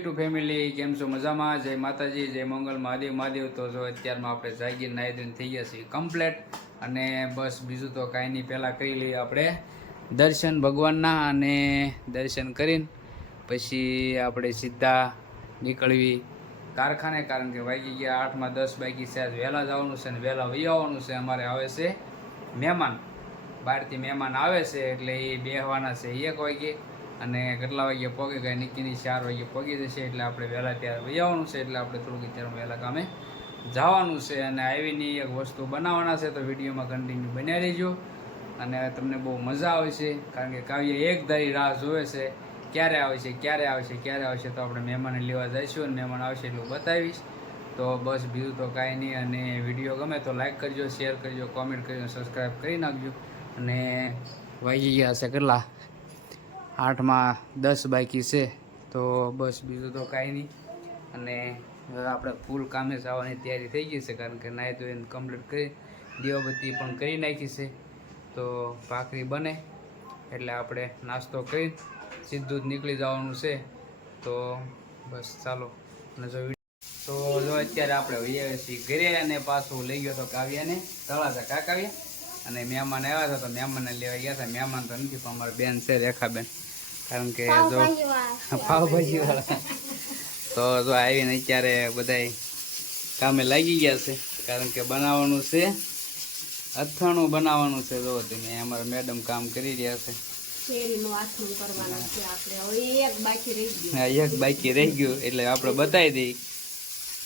YouTube family કેમ છો મજામાં? જય માતાજી, જય મંગલ, મહાદેવ મહાદેવ. તો જો અત્યારમાં આપણે જાગીર નાહી ધોઈને થઈ ગયા છીએ કમ્પ્લેટ અને બસ બીજું તો કાંઈ નહીં, પહેલાં કરી લઈએ આપણે દર્શન ભગવાનના અને દર્શન કરીને પછી આપણે સીધા નીકળવી કારખાને. કારણ કે વાગી ગયા આઠમાં દસ બાકી છે. વહેલા જવાનું છે અને વહેલા વહી આવવાનું છે. અમારે આવે છે મહેમાન. બહારથી મહેમાન આવે છે એટલે એ બેહવાના છે એક વાગે. અને કેટલા વાગે પગે ગયા? નિકીની ચાર વાગ્યે પગી જશે એટલે આપણે વહેલા ત્યારે વૈયાવાનું છે એટલે આપણે થોડુંક અત્યારે વહેલા કામે જવાનું છે અને આવીની એક વસ્તુ બનાવવાના છે તો વિડીયોમાં કન્ટિન્યુ બન્યા રહેજો. અને તમને બહુ મજા આવે છે, કારણ કે કાવ્ય એક ધારી રાહ જોવે છે, ક્યારે આવશે ક્યારે આવશે ક્યારે આવશે તો આપણે મહેમાને લેવા જઈશું અને મહેમાન આવશે એટલું બતાવીશ. તો બસ બીજું તો કાંઈ નહીં અને વીડિયો ગમે તો લાઇક કરજો શેર કરજો કોમેન્ટ કરજો સબસ્ક્રાઈબ કરી નાખજો. અને વાગી ગયા છે કેટલા? આઠમાં દસ બાકી છે, તો બસ બીજું તો કાંઈ નહીં. અને આપણે ફૂલ કામે જવાની તૈયારી થઈ ગઈ છે, કારણ કે નાહી તો એને કમ્પ્લીટ કરી, દીવાબત્તી પણ કરી નાખી છે. તો ભાખરી બને, એટલે આપણે નાસ્તો કરી, સીધું જ નીકળી જવાનું છે. તો બસ ચાલો. અને જો તો જો અત્યારે આપણે વહીએ છીએ ઘરે અને પાછું લઈ ગયો તો કાવ્યાને, તળાજા કા કાવ્યા અને મહેમાન આવ્યા હતા તો મહેમાનને લેવા ગયા હતા. મહેમાન તો નથી પણ અમારા બેન છે, રેખાબેન. કારણ કે જો પાવભાજી વાળા. તો જો આવીને અત્યારે બધાય કામે લાગી ગયા છે. કારણ કે બનાવવાનું છે અથાણું બનાવવાનું છે. જો તમે અમારા મેડમ કામ કરી રહ્યા છે. એક બાકી રહી ગયું. હા એક બાકી રહી ગયું. એટલે આપણે બતાવી દઈ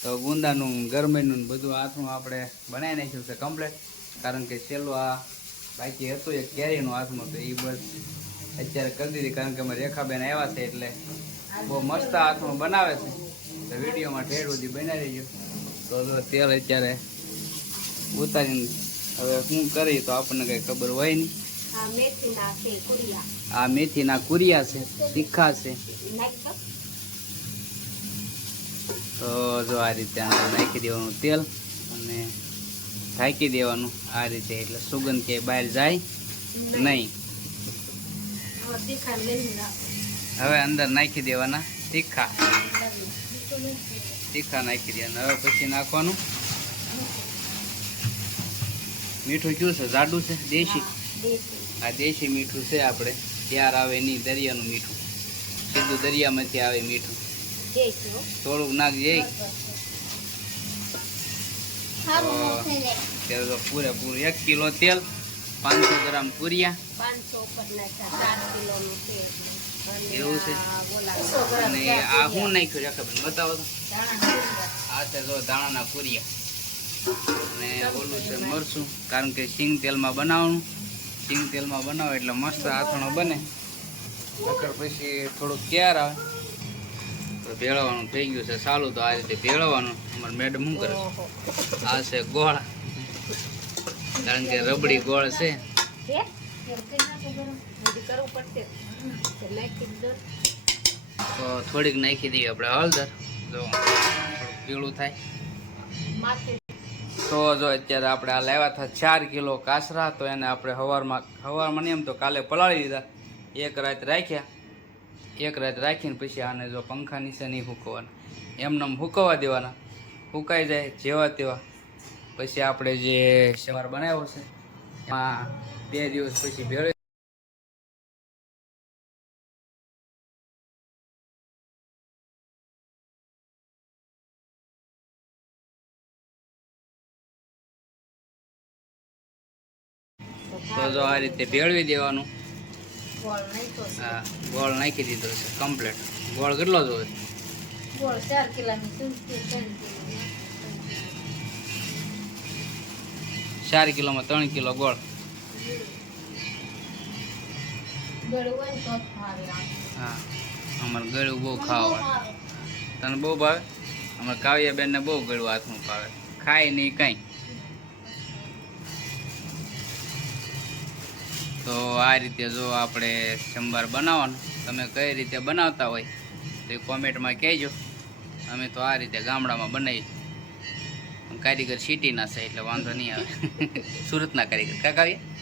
તો ગુંદાનું ગરમીનું ને બધું આથણું આપણે બનાવી નાખ્યું છે કમ્પ્લેટ કારણ કે છેલ્લું આ બાકી હતું એક કેરીનું હાથમાં તો એ બસ અત્યારે કરી દીધી કારણ કે અમારે રેખાબેન આવ્યા છે એટલે બહુ મસ્ત હાથમાં બનાવે છે. તો વિડીયોમાં ઠેર સુધી બનાવી દેજો. તો જો તેલ અત્યારે ઉતારીને હવે શું કરી તો આપણને કંઈ ખબર હોય નહીં. આ મેથીના ના કુરિયા. છે તીખા છે. તો જો આ રીતે નાખી દેવાનું તેલ અને ઢાંકી દેવાનું આ રીતે એટલે સુગંધ કે બહાર જાય નહીં. હવે અંદર નાખી દેવાના. તીખા. તીખા નાખી દેવાના. હવે પછી નાખવાનું. મીઠું કયું છે? જાડું છે? દેશી? આ દેશી મીઠું છે આપણે. ત્યાર આવે નહીં દરિયાનું મીઠું. સીધું દરિયામાંથી આવે મીઠું. થોડુંક નાખ જઈ પૂરેપૂરું એક કિલો તેલ. પાંચસો ગ્રામ પૂરિયા. પાંચસો છે છે એવું છે? અને આ હું નાખ્યું રેખાબેન બતાવો તો. આ છે જો દાણાના પૂરિયા. અને ઓલું છે મરચું કારણ કે સિંગ તેલમાં બનાવવાનું. સિંગ તેલમાં બનાવો એટલે મસ્ત આથણો બને. નકર પછી થોડુંક ક્યાર આવે. તો ભેળવવાનું થઈ ગયું છે સારું તો આ રીતે ભેળવવાનું અમારે મેડમ શું કરે આ છે ગોળ. કારણ કે રબડી ગોળ છે. તો થોડીક નાખી દઈએ આપણે હળદર. જો પીળું થાય. તો જો અત્યારે આપણે આ લાવ્યા હતા ચાર કિલો કાસરા તો એને આપણે હવારમાં નહીં એમ તો કાલે પલાળી દીધા. એક રાત રાખ્યા. એક રાત રાખીને પછી આને જો પંખા નીચે નહીં ફૂકવાના એમને એમ ફૂકવા દેવાના. ફૂંકાઈ જાય જેવા તેવા. પછી આપણે જે સવાર બનાવ્યો છે, એમાં બે દિવસ પછી ભેળ તો આ રીતે ભેળવી દેવાનું. હા, ગોળ નાખી દીધો છે કમ્પ્લીટ ગોળ કેટલો જોવે ગોળ ચાર કિલોની. ચાર કિલોમાં ત્રણ કિલો ગોળ. ને. હા અમારે ગળું બહુ ખાવા તને બહુ ભાવે? અમારે કાવ્યાબેનને બહુ ગળું હાથમાં ભાવે. ખાય નહીં કાંઈ. તો આ રીતે જો આપણે સંભાર બનાવવાનો. તમે કઈ રીતે બનાવતા હોય તો એ કોમેન્ટમાં કહેજો. અમે તો આ રીતે ગામડામાં બનાવીએ. કારીગર સિટીના છે, એટલે વાંધો નહીં આવે. સુરતના કારીગર. કા કાવ્યા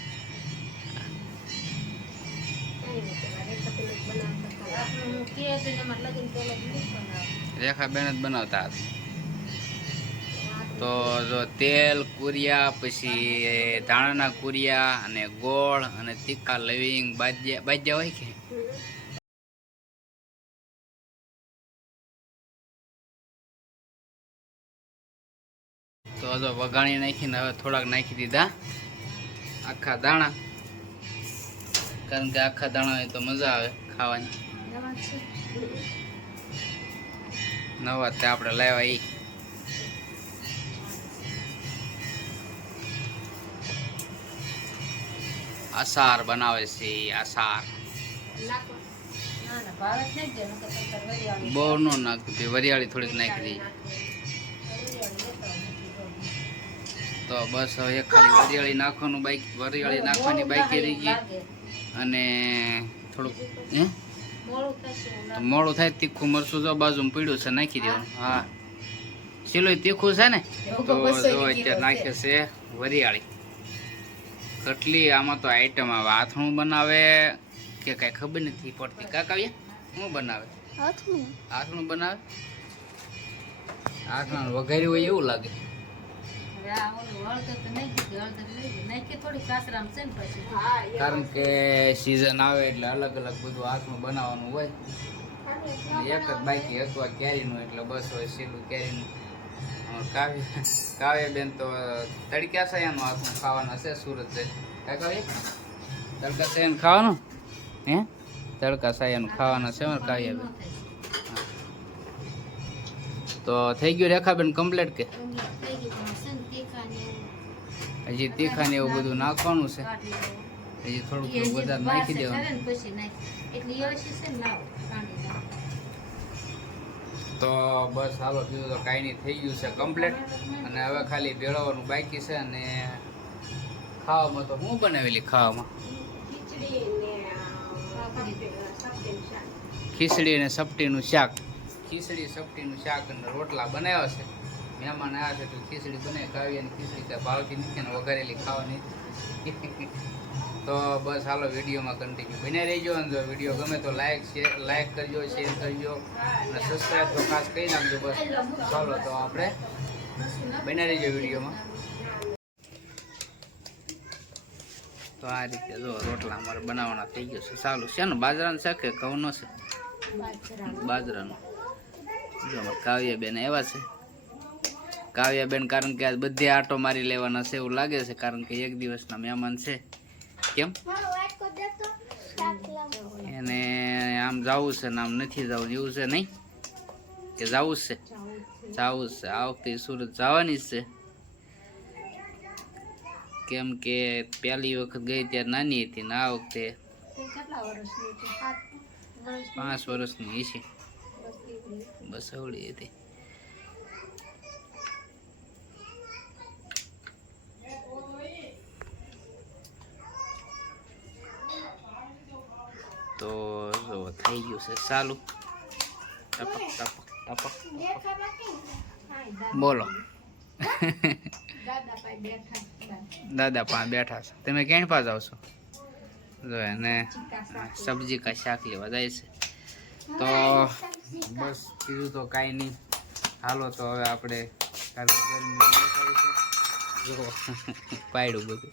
કઈ નહીં રેખાબેન જ બનાવતા હતા. તો જો તેલ, કુરિયા, પછી ધાણાના કુરિયા અને ગોળ અને તીખા લવિંગ બાજ્યા બાજ્યા હોય કે? જો વઘાણી નાખીને હવે થોડાક નાખી દીધા. આખા દાણા. કારણ કે આખા દાણા હોય તો મજા આવે ખાવાની. નવા. તે આપણે લાવ્યા એ આસાર બનાવે છે અસાર આસાર. નાખો. બહુ નો નાખતી વરિયાળી થોડીક નાખી દઈએ તો બસ હવે એક ખાલી વરિયાળી નાખવાનું બાઈક વરિયાળી નાખવાની બાઈક રહી ગઈ. અને થોડુંક હે? મોડું તો મોડું થાય તીખું મરસું જો બાજુમાં પીડ્યું છે નાખી દેવાનું. હા. સિલોય તીખું છે ને? તો જો અત્યારે નાખે છે. વરિયાળી. કેટલી આમાં તો આઈટમ આવે હાથણું બનાવે. કે કઈ ખબર નથી પડતી. કાકાવ્યા શું બનાવે? હાથણું બનાવે? હાથણું વઘાર્યું હોય એવું લાગે. કારણ કે સીઝન આવે એટલે અલગ અલગ બધું હાથમાં બનાવવાનું હોય. એક જ બાકી અથવા કેરીનું એટલે બસ હોય સીલું કેરીનું. કાવ્ય બેન તો તડક્યા સાયાનું હાથમાં ખાવાના છે, સુરત છે. કા કાવ્ય? તડકા સાયાનું ખાવાનું? હે? તડકા સાયાનું ખાવાના છે કાવ્યા બેન તો થઈ ગયું રેખાબેન કમ્પ્લેટ કે? હજી તીખા ને એવું બધું નાખવાનું છે. હજી એ હજી વધારે નાખી દેવાનું. તો બસ હાલો બીજું તો કાંઈ નહીં થઈ ગયું છે કમ્પ્લેટ. અને હવે ખાલી ભેળવવાનું બાકી છે અને ખાવામાં તો હું બનાવેલી ખાવામાં? ખીચડી અને સપટીનું શાક. ખીચડી સપટીનું શાક અને રોટલા બનાવ્યા છે. મહેમાન આવ્યા છે તો ખીચડી બને ખાવી અને ખીચડી કાંઈ ભાવતી નથી અને વઘારેલી ખાવાની. તો બસ હાલો વિડીયોમાં કન્ટિન્યુ બને રહેજો અને જો વીડિયો ગમે તો લાઇક શેર લાઇક કરજો શેર કરજો અને સબસ્ક્રાઈબ તો ખાસ કરી નાખજો બસ. ચાલો તો આપણે બને રહેજો વિડીયોમાં. તો આ રીતે જો રોટલા અમારે બનાવવાના થઈ ગયો છે. ચાલુ ને બાજરાનું છે કે ઘઉંનો છે? બાજરાનો. જો અમારે કાવ્યાબેન એવા છે. કાવ્યાબેન, કારણ કે આજ બધે આટો મારી લેવાના છે એવું લાગે છે, કારણ કે એક દિવસના મહેમાન છે. કેમ? એને આમ જવું છે ને આમ નથી જવું, એવું છે નહીં? કે જવું છે? જવું છે. આ વખતે સુરત જવાની છે. કેમ કે પહેલી વખત ગઈ ત્યારે નાની હતી ને આ વખતે? પાંચ વર્ષની છે. બસ. હતી. તો જો, થઈ ગયું છે. ચાલુ. ટપક ટપક ટપક બોલો. દાદા પા બેઠા છે. તમે ક્યાં પાસે આવશો છો? જો એને સબ્જી કા શાક લેવા જાય છે. તો બસ બીજું તો કાંઈ નહીં. હાલો તો હવે આપણે જુઓ પાડ્યું બધું.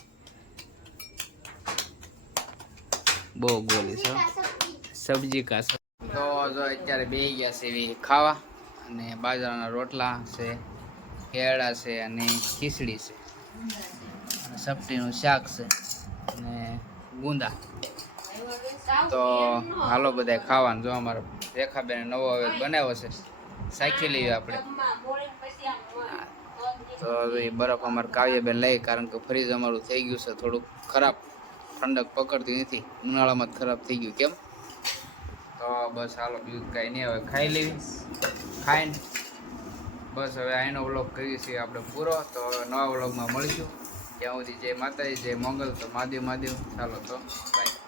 બહુ ગોલી છે. સબ્જી કા તો જો અત્યારે બે ગયા છે એવી ખાવા. અને બાજરાના રોટલા છે, કેળા છે અને ખીચડી છે. સપટીનું શાક છે અને ગુંદા. તો હાલો બધા ખાવાનું. જો અમારે રેખાબેન નવો હવે બનાવ્યો છે. સાખી લઈએ આપણે. તો એ બરફ અમારે કાવ્યબેન લઈ કારણ કે ફ્રીજ અમારું થઈ ગયું છે થોડુંક ખરાબ. ઠંડક પકડતી નથી. ઉનાળામાં ખરાબ થઈ ગયું. કેમ? તો બસ હાલો, બીજું કાંઈ નહીં. હવે ખાઈ લેવી. ખાઈને. બસ હવે આનો વ્લોગ કરીએ છીએ આપણે પૂરો. તો હવે નવા વ્લોગમાં મળીશું. ત્યાં સુધી જય માતાજી, જય મંગલ. તો મહાદેવ મહાદેવ. ચાલો તો બાય